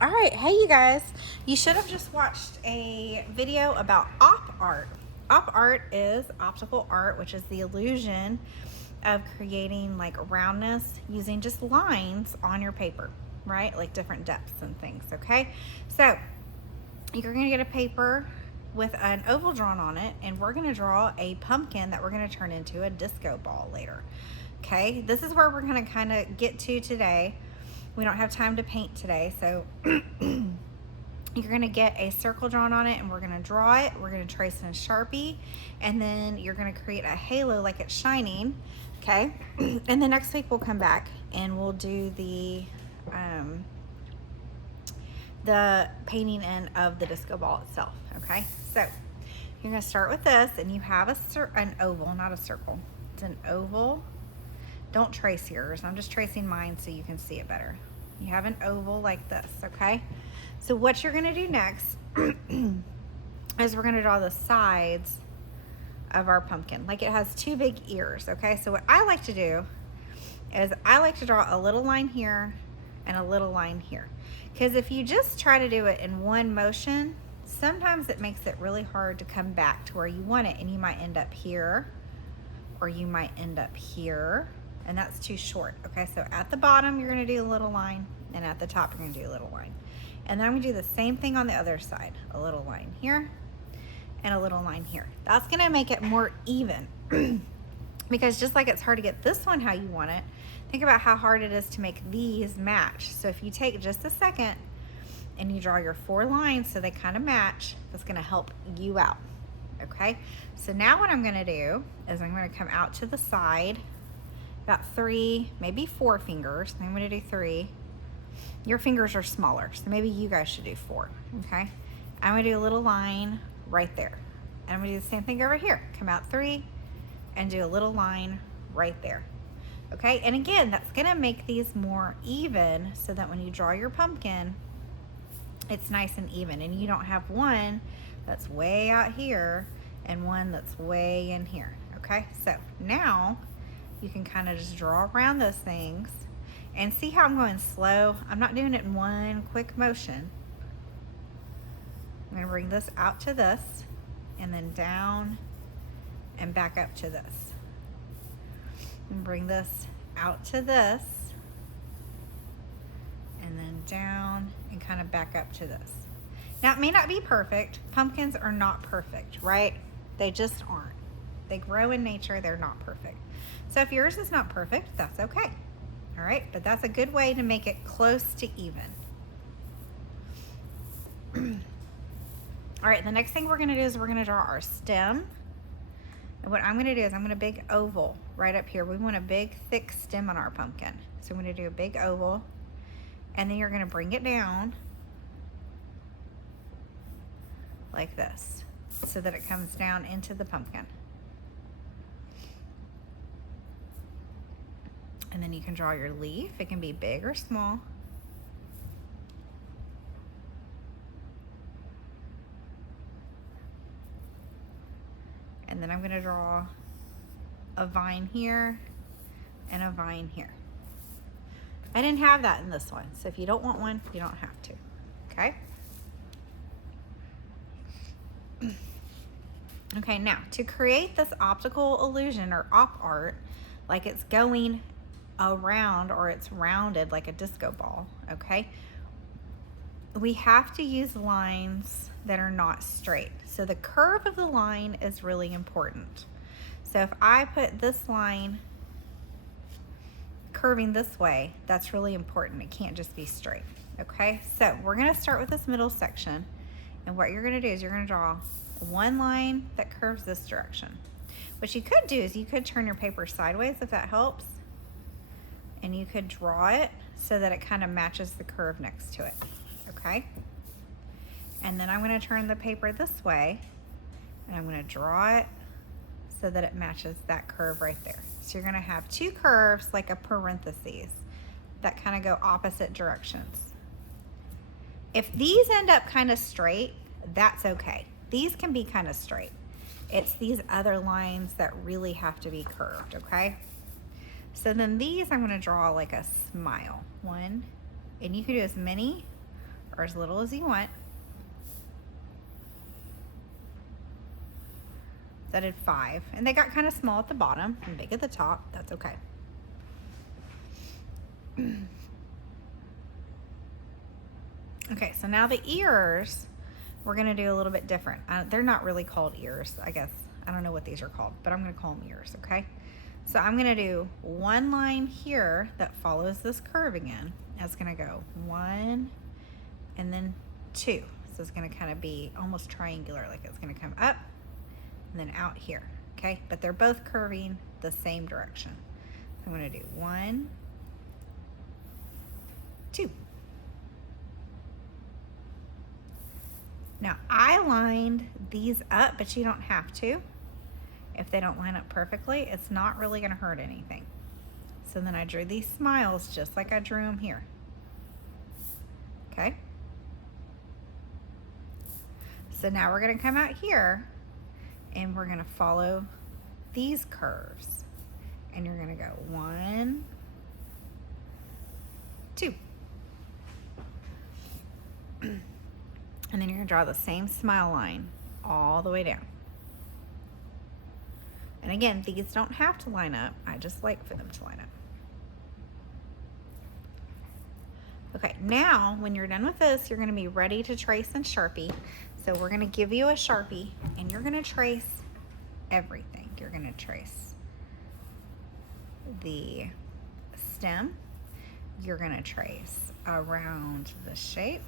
All right, hey you guys. You should have just watched a video about op art. Op art is optical art, which is the illusion of creating like roundness using just lines on your paper, right? Like different depths and things, okay? So you're gonna get a paper with an oval drawn on it, and we're gonna draw a pumpkin that we're gonna turn into a disco ball later. Okay, this is where we're gonna kind of get to today. We don't have time to paint today, so you're gonna get a circle drawn on it and we're gonna draw it. We're gonna trace in a Sharpie, and then you're gonna create a halo like it's shining, okay? And the next week we'll come back and we'll do the painting in of the disco ball itself, okay? So you're gonna start with this, and you have an oval, not a circle. It's an oval. Don't trace yours. I'm just tracing mine so you can see it better. You have an oval like this, okay? So what you're gonna do next is we're gonna draw the sides of our pumpkin. Like it has two big ears, okay? So what I like to do is I like to draw a little line here and a little line here. Because if you just try to do it in one motion, sometimes it makes it really hard to come back to where you want it, and you might end up here, or you might end up here, and that's too short, okay? So at the bottom, you're gonna do a little line, and at the top, you're gonna do a little line. And then I'm gonna do the same thing on the other side. A little line here, and a little line here. That's gonna make it more even. Because just like it's hard to get this one how you want it, think about how hard it is to make these match. So if you take just a second and you draw your 4 lines so they kind of match, that's gonna help you out, okay? So now what I'm gonna do is I'm gonna come out to the side, about 3, maybe 4 fingers. I'm gonna do 3. Your fingers are smaller, so maybe you guys should do 4, okay? I'm gonna do a little line right there. And I'm gonna do the same thing over here. Come out 3 and do a little line right there, okay? And again, that's gonna make these more even so that when you draw your pumpkin, it's nice and even, and you don't have one that's way out here and one that's way in here, okay? So now you can kind of just draw around those things and see how I'm going slow. I'm not doing it in one quick motion. I'm gonna bring this out to this, and then down and back up to this. And bring this out to this, and then down and kind of back up to this. Now it may not be perfect. Pumpkins are not perfect, right? They just aren't. They grow in nature, they're not perfect. So if yours is not perfect, that's okay. All right, but that's a good way to make it close to even. All right, the next thing we're gonna do is we're gonna draw our stem. And what I'm gonna do is I'm gonna big oval right up here. We want a big, thick stem on our pumpkin. So I'm gonna do a big oval, and then you're gonna bring it down like this so that it comes down into the pumpkin. And then you can draw your leaf. It can be big or small. And then I'm gonna draw a vine here and a vine here. I didn't have that in this one, so if you don't want one, you don't have to, okay? Okay, now to create this optical illusion or op art, like it's going around or it's rounded like a disco ball, okay? We have to use lines that are not straight. So the curve of the line is really important. So if I put this line curving this way, that's really important. It can't just be straight, okay? So we're gonna start with this middle section, and what you're gonna do is you're gonna draw one line that curves this direction. What you could do is you could turn your paper sideways if that helps, and you could draw it so that it kind of matches the curve next to it, okay? And then I'm gonna turn the paper this way, and I'm gonna draw it so that it matches that curve right there. So you're gonna have 2 curves like a parentheses that kind of go opposite directions. If these end up kind of straight, that's okay. These can be kind of straight. It's these other lines that really have to be curved, okay? So then these I'm gonna draw like a smile. 1, and you can do as many or as little as you want. So I did 5, and they got kind of small at the bottom and big at the top. That's okay. Okay, so now the ears, we're gonna do a little bit different. They're not really called ears, I guess. I don't know what these are called, but I'm gonna call them ears, okay? So I'm gonna do one line here that follows this curve again. That's gonna go 1 and then 2. So it's gonna kind of be almost triangular, like it's gonna come up and then out here, okay? But they're both curving the same direction. So I'm gonna do 1, 2. Now I lined these up, but you don't have to. If they don't line up perfectly, it's not really gonna hurt anything. So then I drew these smiles just like I drew them here. Okay? So now we're gonna come out here and we're gonna follow these curves. And you're gonna go 1, 2. And then you're gonna draw the same smile line all the way down. And again, these don't have to line up. I just like for them to line up. Okay, now when you're done with this, you're gonna be ready to trace in Sharpie. So we're gonna give you a Sharpie and you're gonna trace everything. You're gonna trace the stem. You're gonna trace around the shape.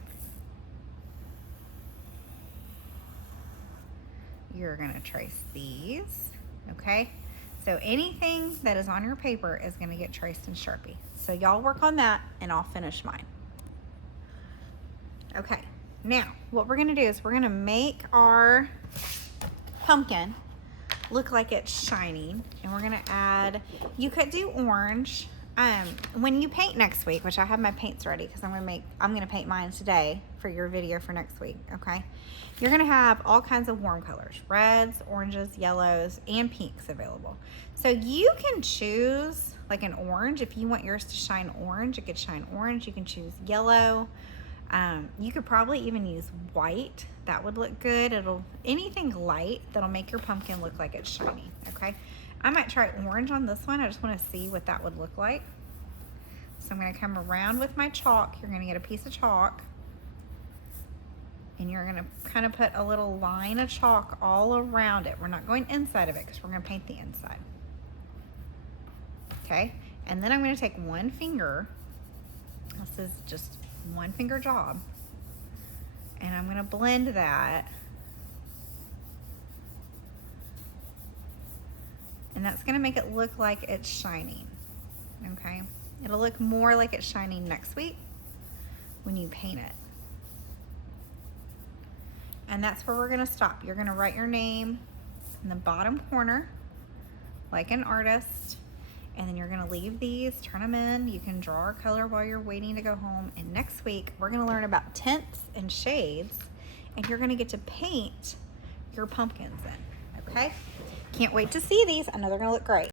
You're gonna trace these, okay? So anything that is on your paper is gonna get traced in Sharpie. So y'all work on that and I'll finish mine. Okay, now what we're gonna do is we're gonna make our pumpkin look like it's shining, and we're gonna add, you could do orange. When you paint next week, which I have my paints ready because I'm gonna paint mine today for your video for next week, okay? You're gonna have all kinds of warm colors, reds, oranges, yellows, and pinks available. So you can choose like an orange. If you want yours to shine orange, it could shine orange. You can choose yellow. You could probably even use white. That would look good. Anything light that'll make your pumpkin look like it's shiny, okay? I might try orange on this one. I just want to see what that would look like. So I'm going to come around with my chalk. You're going to get a piece of chalk. And you're going to kind of put a little line of chalk all around it. We're not going inside of it because we're going to paint the inside. Okay? And then I'm going to take one finger. This is just one finger job. And I'm going to blend that. And that's gonna make it look like it's shining, okay? It'll look more like it's shining next week when you paint it. And that's where we're gonna stop. You're gonna write your name in the bottom corner, like an artist, and then you're gonna leave these, turn them in. You can draw a color while you're waiting to go home. And next week, we're gonna learn about tints and shades, and you're gonna get to paint your pumpkins in, okay? Can't wait to see these. I know they're gonna look great.